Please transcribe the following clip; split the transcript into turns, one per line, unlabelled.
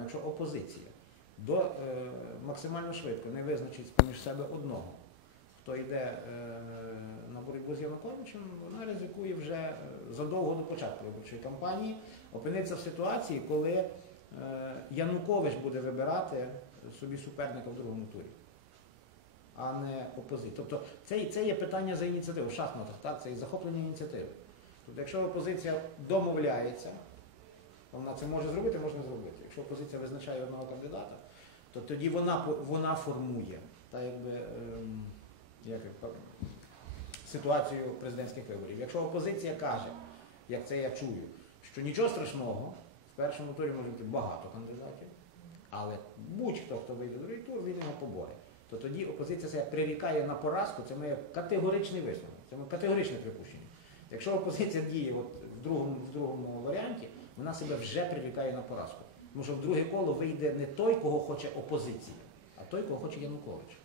Якщо опозиція до, е, максимально швидко не визначить поміж себе одного, хто йде е, на боротьбу з Януковичем, вона ризикує вже е, задовго до початку виборчої кампанії опинитися в ситуації, коли е, Янукович буде вибирати собі суперника в другому турі, а не опозиція. Тобто це, це є питання за ініціативу в шахматах, так? це і захоплення ініціативи. Тобто, якщо опозиція домовляється, вона це може зробити, може не зробити. Якщо опозиція визначає одного кандидата, то тоді вона, вона формує та, якби, ем, як, ситуацію президентських виборів. Якщо опозиція каже, як це я чую, що нічого страшного, в першому турі може бути багато кандидатів, але будь-хто, хто вийде в другий тур, вийде на побори. То тоді опозиція себе прирікає на поразку, це моє категоричний висновок, це моє категоричне припущення. Якщо опозиція діє от в, другому, в другому варіанті, вона себе вже прирікає на поразку. Тому що в друге коло вийде не той, кого хоче опозиція, а той, кого хоче Янукович.